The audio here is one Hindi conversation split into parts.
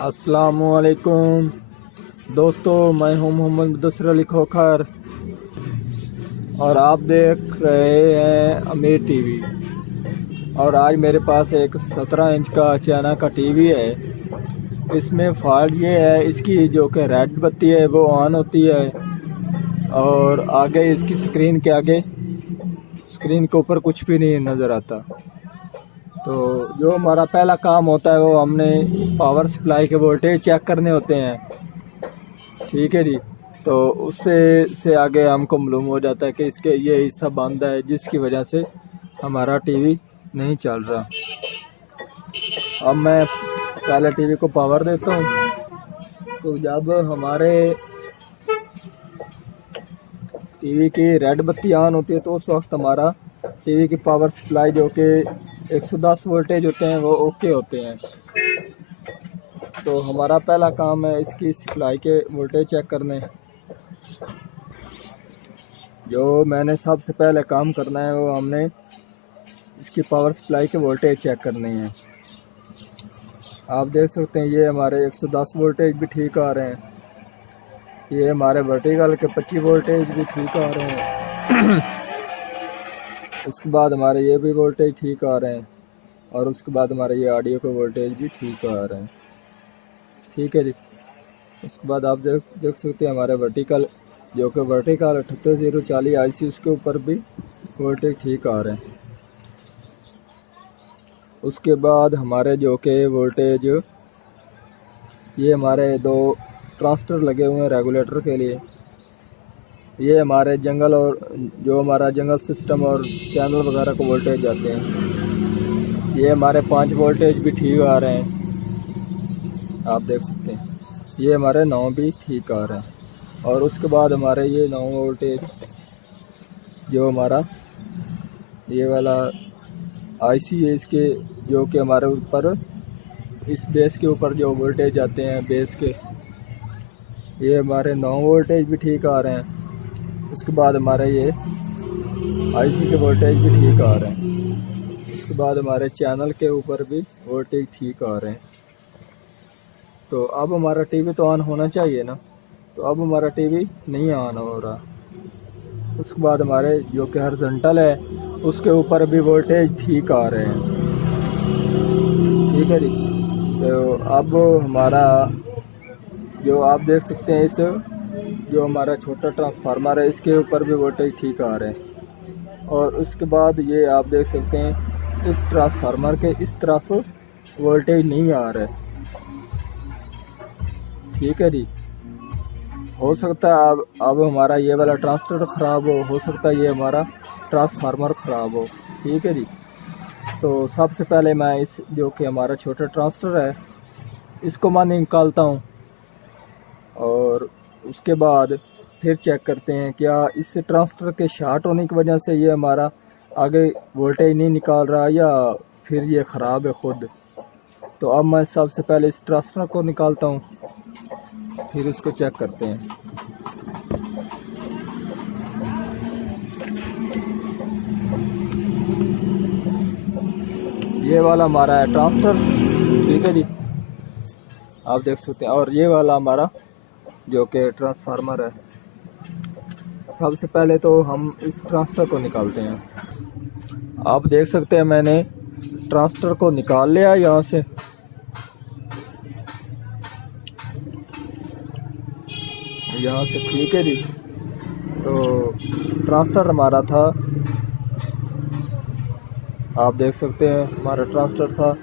अस्सलामुअलैकुम दोस्तों, मैं हूं मोहम्मद मुदस्सिर अली खोखर और आप देख रहे हैं अमीर टीवी। और आज मेरे पास एक 17 इंच का चाइना का टीवी है। इसमें फॉल्ट ये है, इसकी जो कि रेड बत्ती है वो ऑन होती है और आगे इसकी स्क्रीन के आगे स्क्रीन के ऊपर कुछ भी नहीं नज़र आता। तो जो हमारा पहला काम होता है वो हमने पावर सप्लाई के वोल्टेज चेक करने होते हैं। ठीक है जी। तो उससे से आगे हमको मालूम हो जाता है कि इसके ये हिस्सा बंद है, जिसकी वजह से हमारा टीवी नहीं चल रहा। अब मैं पहले टीवी को पावर देता हूँ। तो जब हमारे टीवी की रेड बत्ती ऑन होती है तो उस वक्त हमारा टीवी की पावर सप्लाई जो कि 110 वोल्टेज होते हैं वो ओके होते हैं। तो हमारा पहला काम है इसकी सप्लाई के वोल्टेज चेक करने। जो मैंने सबसे पहले काम करना है वो हमने इसकी पावर सप्लाई के वोल्टेज चेक करने हैं। आप देख सकते हैं ये हमारे 110 वोल्टेज भी ठीक आ रहे हैं। ये हमारे वर्टिकल के 25 वोल्टेज भी ठीक आ रहे हैं। उसके बाद हमारे ये भी वोल्टेज ठीक आ रहे हैं और उसके बाद हमारे ये ऑडियो के वोल्टेज भी ठीक आ रहे हैं। ठीक है जी। उसके बाद आप देख सकते हैं हमारे वर्टिकल जो कि वर्टिकल 78040 IC उसके ऊपर भी वोल्टेज ठीक आ रहे हैं। उसके बाद हमारे जो कि वोल्टेज ये हमारे दो ट्रांजिस्टर लगे हुए हैं रेगुलेटर के लिए। ये हमारे जंगल और जो हमारा जंगल सिस्टम और चैनल वगैरह को वोल्टेज जाते हैं। ये हमारे 5 वोल्टेज भी ठीक आ रहे हैं, आप देख सकते हैं। ये हमारे 9 भी ठीक आ रहे हैं। और उसके बाद हमारे ये 9 वोल्टेज जो हमारा ये वाला IC है इसके जो कि हमारे ऊपर इस बेस के ऊपर जो वोल्टेज आते हैं बेस के, ये हमारे 9 वोल्टेज भी ठीक आ रहे हैं। उसके बाद हमारे ये IC के वोल्टेज भी ठीक आ रहे हैं। उसके बाद हमारे चैनल के ऊपर भी वोल्टेज ठीक आ रहे हैं। तो अब हमारा टीवी तो ऑन होना चाहिए ना, तो अब हमारा टीवी नहीं ऑन हो रहा। उसके बाद हमारे जो कि हॉरिजॉन्टल है उसके ऊपर भी वोल्टेज ठीक आ रहे हैं। ठीक है जी। तो अब हमारा जो आप देख सकते हैं इस जो हमारा छोटा ट्रांसफार्मर है इसके ऊपर भी वोल्टेज ठीक आ रहे हैं। और उसके बाद ये आप देख सकते हैं इस ट्रांसफार्मर के इस तरफ वोल्टेज नहीं आ रहा है। ठीक है जी। हो सकता है अब हमारा ये वाला ट्रांजिस्टर ख़राब हो सकता है ये हमारा ट्रांसफार्मर ख़राब हो। ठीक है जी। तो सबसे पहले मैं इस जो कि हमारा छोटा ट्रांजिस्टर है इसको मैं निकालता हूँ और उसके बाद फिर चेक करते हैं क्या इस ट्रांजिस्टर के शॉर्ट होने की वजह से ये हमारा आगे वोल्टेज नहीं निकाल रहा या फिर ये ख़राब है ख़ुद। तो अब मैं सबसे पहले इस ट्रांजिस्टर को निकालता हूँ, फिर उसको चेक करते हैं। ये वाला हमारा है ट्रांजिस्टर। ठीक है जी, आप देख सकते हैं। और ये वाला हमारा जो कि ट्रांसफार्मर है। सबसे पहले तो हम इस ट्रांजिस्टर को निकालते हैं। आप देख सकते हैं मैंने ट्रांजिस्टर को निकाल लिया यहाँ से। यहाँ से ठीक है जी। तो ट्रांजिस्टर हमारा था, आप देख सकते हैं हमारा ट्रांजिस्टर था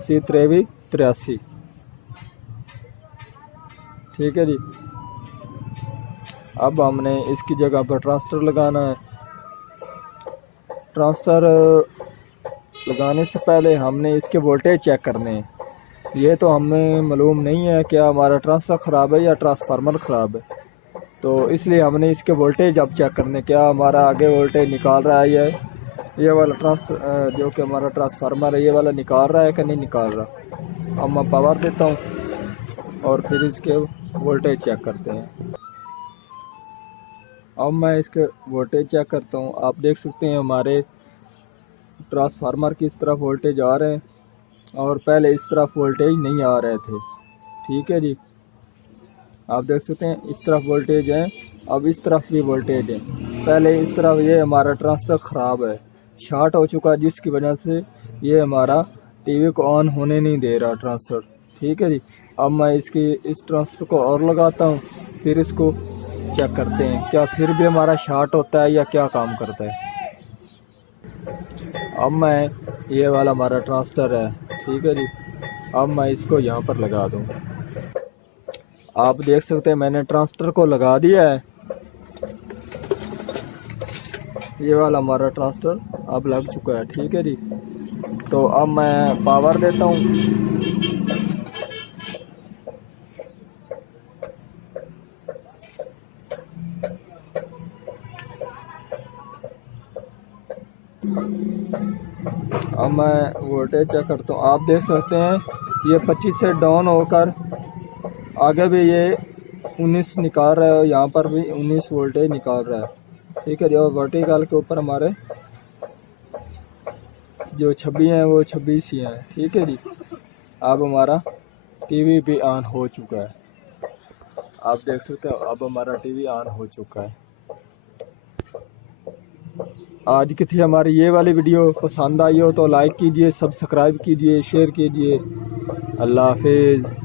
C2383। ठीक है जी। अब हमने इसकी जगह पर ट्रांजिस्टर लगाना है। ट्रांजिस्टर लगाने से पहले हमने इसके वोल्टेज चेक करने हैं। ये तो हमें मालूम नहीं है क्या हमारा ट्रांजिस्टर ख़राब है या ट्रांसफार्मर ख़राब है, तो इसलिए हमने इसके वोल्टेज अब चेक करने क्या हमारा आगे वोल्टेज निकाल रहा है ये वाला ट्रांसफर जो कि हमारा ट्रांसफार्मर है ये वाला निकाल रहा है कि नहीं निकाल रहा। अब मैं पावर देता हूँ और फिर इसके वोल्टेज चेक करते हैं। अब मैं इसके वोल्टेज चेक करता हूँ। आप देख सकते हैं हमारे ट्रांसफार्मर की इस तरफ वोल्टेज आ रहे हैं और पहले इस तरफ वोल्टेज नहीं आ रहे थे। ठीक है जी। आप देख सकते हैं इस तरफ वोल्टेज है, अब इस तरफ भी वोल्टेज है। पहले इस तरफ ये हमारा ट्रांसफर ख़राब है, शॉर्ट हो चुका, जिसकी वजह से ये हमारा टीवी को ऑन होने नहीं दे रहा ट्रांसफ़र। ठीक है जी। अब मैं इसकी इस ट्रांसफर को और लगाता हूँ, फिर इसको चेक करते हैं क्या फिर भी हमारा शॉर्ट होता है या क्या काम करता है। अब मैं ये वाला हमारा ट्रांसफर है, ठीक है जी। अब मैं इसको यहाँ पर लगा दूँ। आप देख सकते हैं मैंने ट्रांसफर को लगा दिया है। ये वाला हमारा ट्रांसफर अब लग चुका है, ठीक है जी। तो अब मैं पावर देता हूँ। अब मैं वोल्टेज चेक करता हूँ। आप देख सकते हैं ये 25 से डाउन होकर आगे भी ये 19 निकाल रहा है और यहाँ पर भी 19 वोल्टेज निकाल रहा है, ठीक है जी। और वर्टिकल के ऊपर हमारे जो 26 हैं वो 26 ही हैं, ठीक है जी। अब हमारा टीवी भी ऑन हो चुका है। आप देख सकते हो अब हमारा टीवी ऑन हो चुका है। आज की थी हमारी ये वाली वीडियो, पसंद आई हो तो लाइक कीजिए, सब्सक्राइब कीजिए, शेयर कीजिए। अल्लाह हाफिज़।